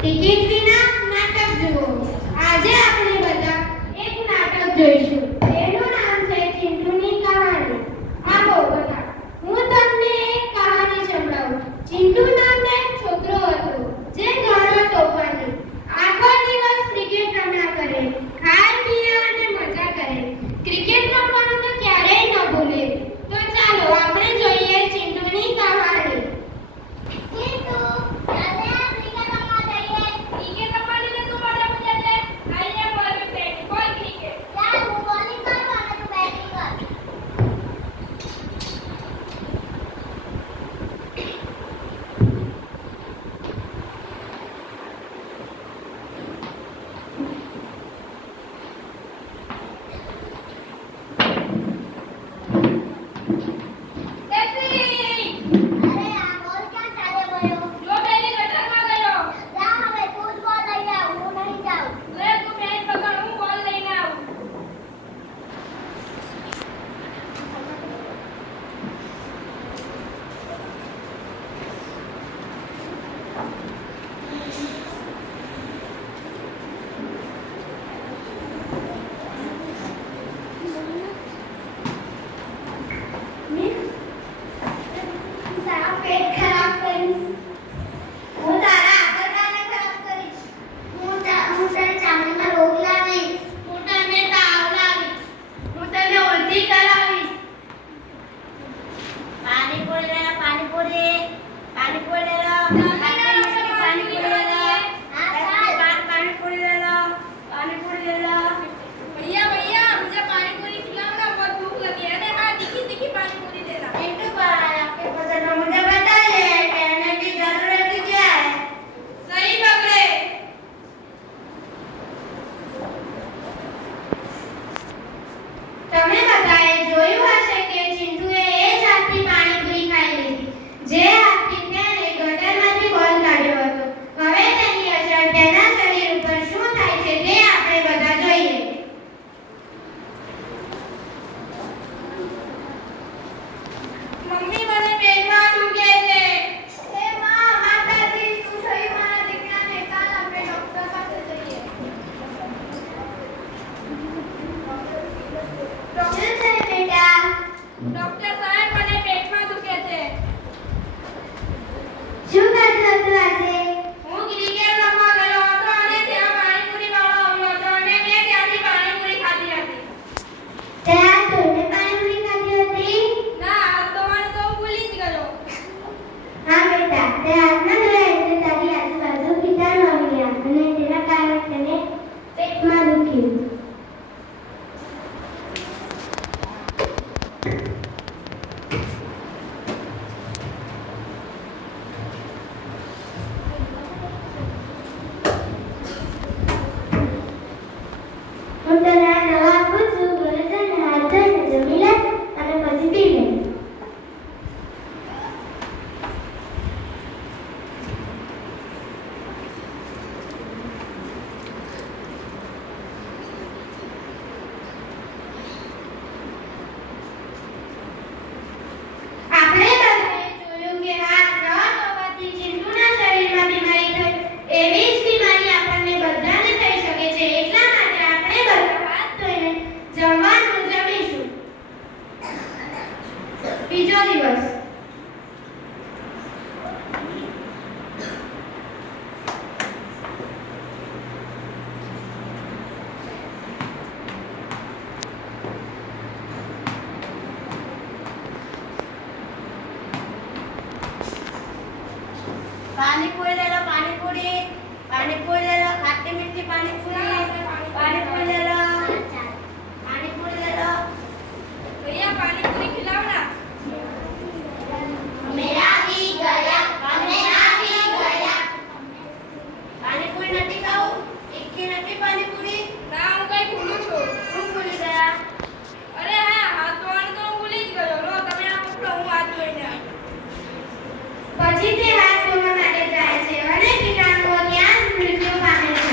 Ticket વિના નાટક જુઓ. આજે આપણે બધા એક નાટક જોઈશું. તેનું નામ છે ચિંટુની કહાની. આવો બધા હું તમને એક કહાની સંભળાવું. ચિંટુ નામનો એક છોકરો હતો જે ઘણો તોફાની. આખો દિવસ ક્રિકેટ રમ્યા કરે, ખાય પીએ અને મજા કરે. ક્રિકેટ રમવાનું તો ક્યારેય ન ભૂલે. તો ચાલો આપણે જોઈએ ચિંટુની કહાની. ચિંટુ ચાલે ક્રિકેટ રમવા જઈએ. ક્રિકેટ રમવાની તો તું મને પૂછે છે. આઈએ બોલિંગ બેટિંગ બોલ ક્રિકેટ. ચાલ હું બોલિંગ કરું અને તું બેટિંગ કર. पानीपुरी ले लो, पानीपुरी ले लो, खट्टी मीठी पानीपुरी ले लो, पानीपुरी ले लो। भैया पानीपुरी खिलाओ ना। मेरा भी गया, मेरा भी गया। पानीपुरी नहीं खाऊं, इक्की नहीं पानीपुरी। ना હું કઈ ભૂલું છું. શું ભૂલી ગયા? અરે હા હાથ ધોવાનું તો હું ભૂલી જ ગયો. લો તમે આ પકડો હું હાથ ધોઈને આવું. પછી તે હાથ ધોવા માટે જાય છે અને કીટાણુઓ ત્યાં જ મૃત્યુ પામે છે.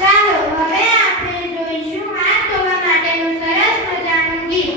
ચાલો હવે આપણે જોઈશું હાથ ધોવા માટેનું સરસ મજાનું ગીત.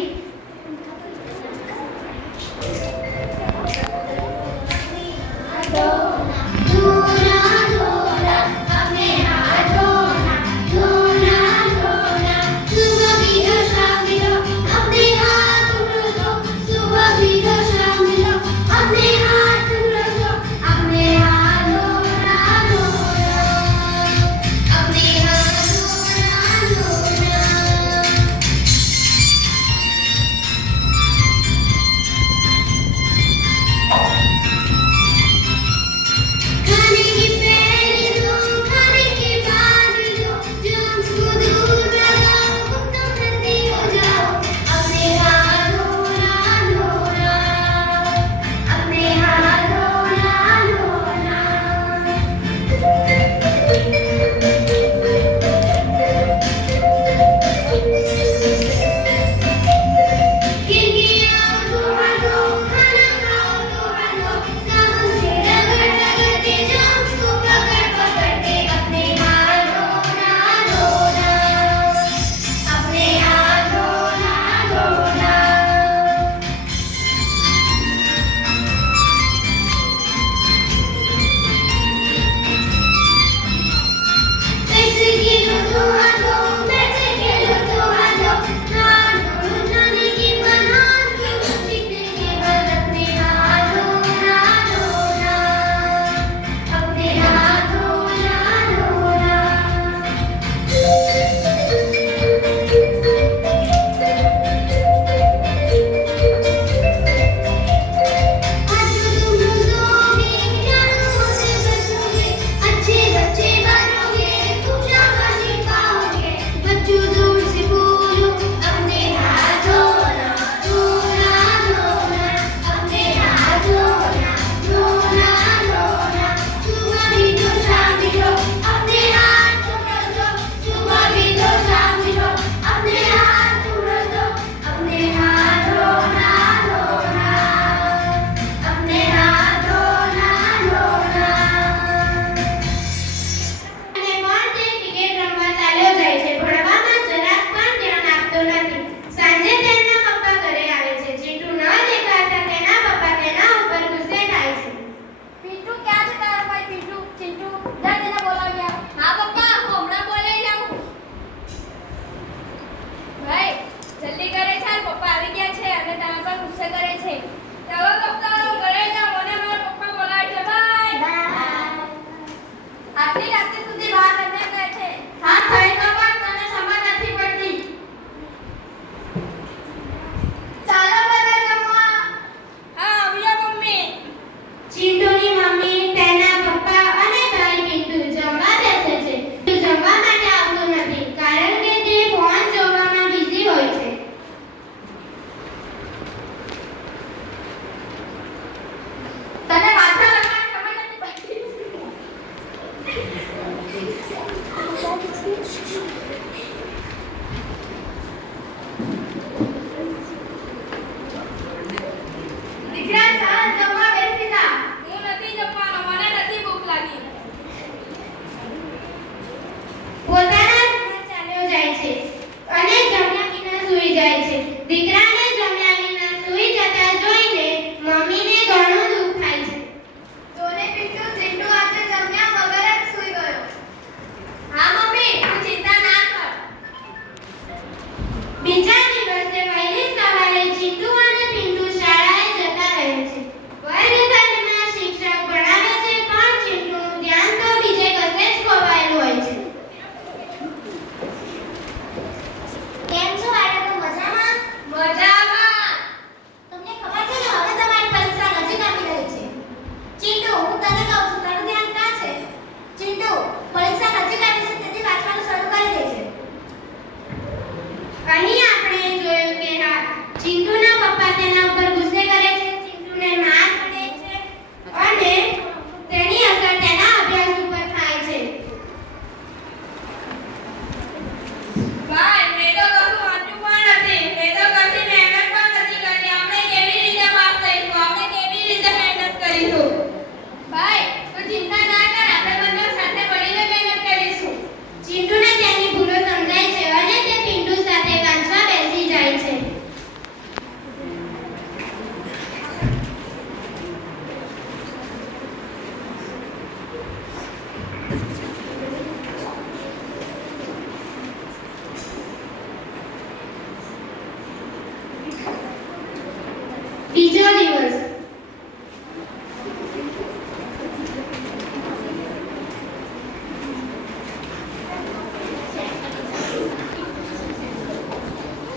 દિવસ.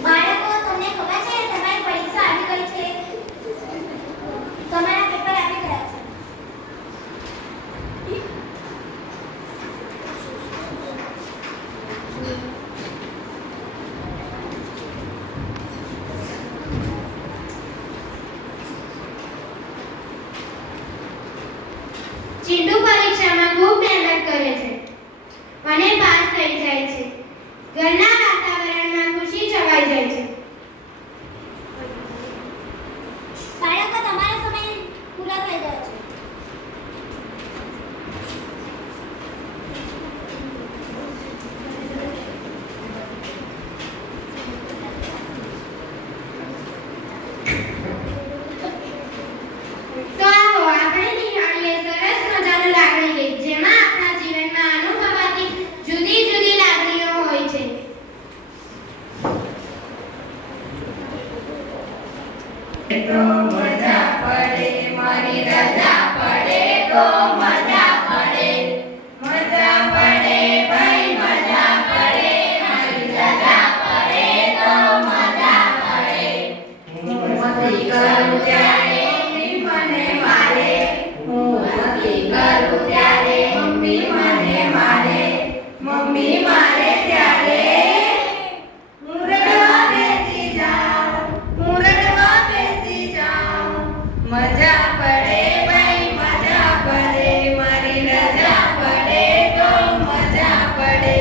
બાળકો, તમને ખબર છે તમારી પરીક્ષા આવી ગઈ છે? તમારા પેપર આવી ગયા છે. ચિંટુ પરીક્ષામાં ખૂબ મહેનત કરે છે અને પાસ થઈ જાય છે. ઘરના વાતાવરણમાં ખુશી છવાઈ જાય છે. બાળકો, તમારો સમય પૂરો થઈ ગયો છે. તો આવો આપણે નિહાળીએ સરસ મજાનું લાગણી ગીત, જેમાં આપણા જીવનમાં અનુભવાતી જુદી જુદી લાગણીઓ હોય છે. તો મજા પડે મારી રજા પડે તો મજા પડે ભાઈ મજા પડે મારી રજા પડે તો મજા પડે. હું મસ્તી કરું ત્યારે મમ્મી મને મારે, હું મસ્તી કરું ત્યારે મમ્મી મને મારે, મમ્મી મારે ત્યારે હું રડવા બેસી જાઉં, હું રડવા બેસી જાઉં. મજા પડે ભાઈ મજા પડે મારી રજા પડે તો મજા પડે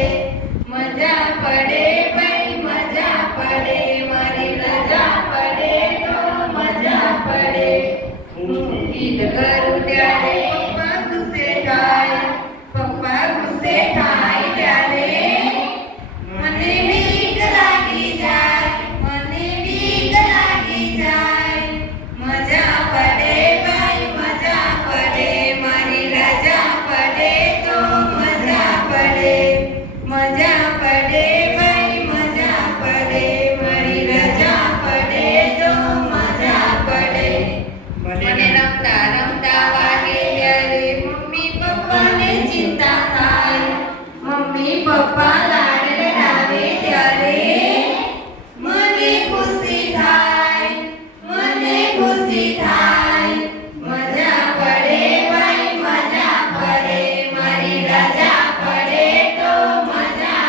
ભાઈ મજા પડે મારી રજા પડે તો મજા પડે. હું ગીત કરું ત્યારે પપ્પા ગુસ્સે થાય ત્યારે મને બીક લાગી જાય, મજા પડે ભાઈ મજા પડે મારી રજા પડે તો મજા પડે ભાઈ મજા પડે મારી રજા પડે તો મજા પડે. મને રમતા રમતા વાગે ત્યારે મમ્મી પપ્પાને ચિંતા થાય, મમ્મી પપ્પા લાડ લડાવે ત્યારે મને ખુશી થાય, મજા પડે ભાઈ મજા પડે મારી રજા પડે તો મજા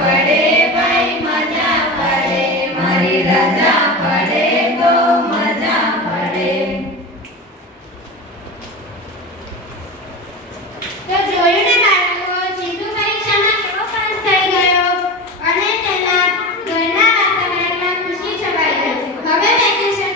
પડે ભાઈ મજા પડે મારી રજા પડે તો મજા પડે. તો જોયું ને બાળકો, ચિંટુ પરીક્ષામાં કેવો પાસ થઈ ગયો અને તેના ઘરના વાતાવરણમાં ખુશી છવાઈ ગઈ. હવે વેકેશન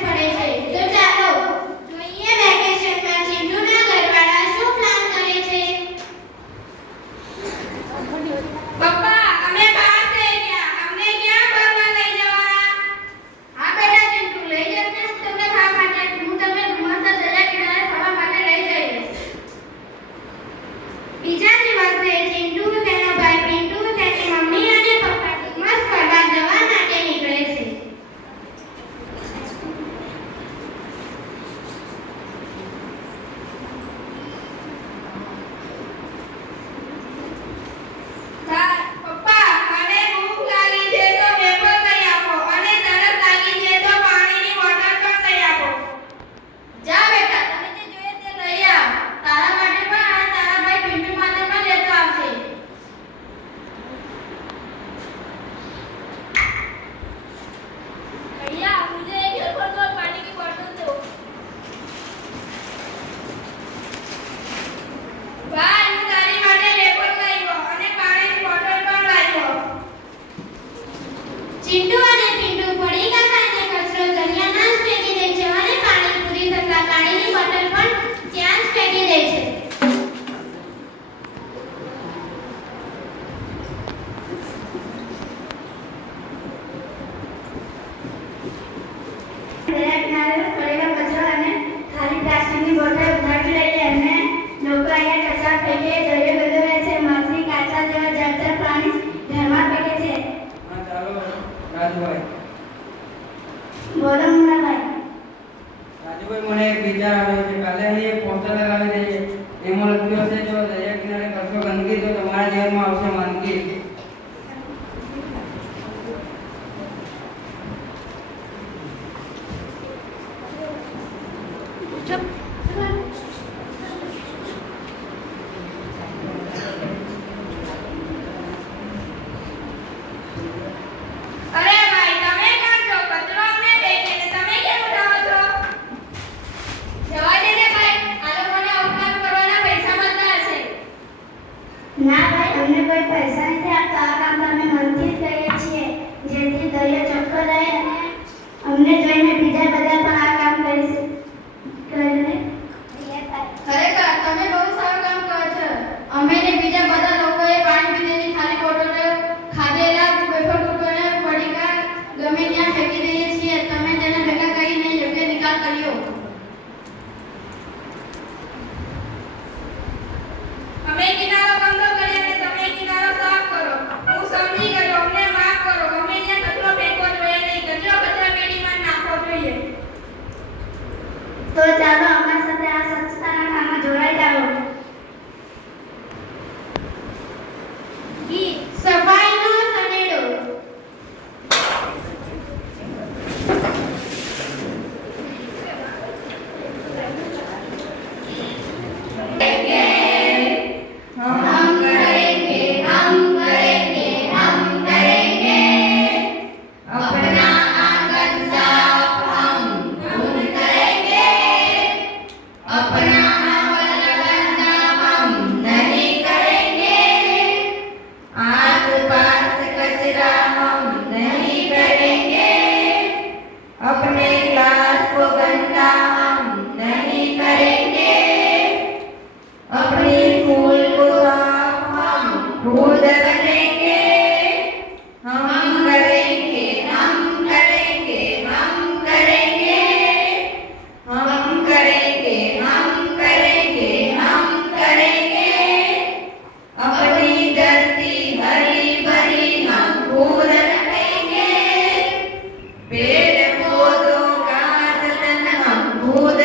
એક વિચાર આવ્યો છે. કાલે અહીં એક પોસ્ટર લગાવી દઈએ. એમાં લખ્યું હશે, જો દરિયા કિનારે કરશો ગંદકી તો તમારા જીવનમાં આવશે માંદગી. અરે ભાઈ તમે કામ છો કચરો અમને ફેંકે ને તમે કેમ ઉઠાવો છો? જવા દે ને ભાઈ, આ લોકોને અપમાન કરવાના પૈસા મળતા હશે. ના ભાઈ, અમને કોઈ પૈસા નથી આપતા. આ કામ તો અમે મનથી જ કરીએ છીએ, જેથી દરિયો ચોખ્ખો રહે અને અમને જોઈને બીજા બધા પણ આ કામ કરી ખરેખર તમે બહુ સારું કામ કરો છો. અમે ને બીજા બધા લોકોએ પાણી પીધેલી ખાલી બોટલો, ખાધેલા વેફર કુરકુરે, પડીકા ગમે ત્યાં ફેંકી દઈએ છીએ. તમે તેને ભેગા કરીને યોગ્ય નિકાલ કર્યો. અમે કિનારો ગંદો કરીએ અને તમે કિનારો સાફ કરો. હું સમજી ગયો, અમને માફ કરો. ગમે ત્યાં કચરો ફેંકવો જોઈએ નહીં. કચરો કચરાપેટીમાં નાખવો જોઈએ. તો ચાલો અમારી સાથે આ સ્વચ્છતાના કામમાં જોડાઈ જાઓ. ગીત સફાઈનો સનેડો. अपने क्लास को गंदा हम नहीं करेंगे, अपनी स्कूल को साफ हम खुद करेंगे, हम करेंगे, हम करेंगे, हम करेंगे, हम करेंगे, हम करेंगे, हम करेंगे, अपनी धरती हरी भरी हम खुद रखेंगे, पेड़ पौधों का जतन हम खुद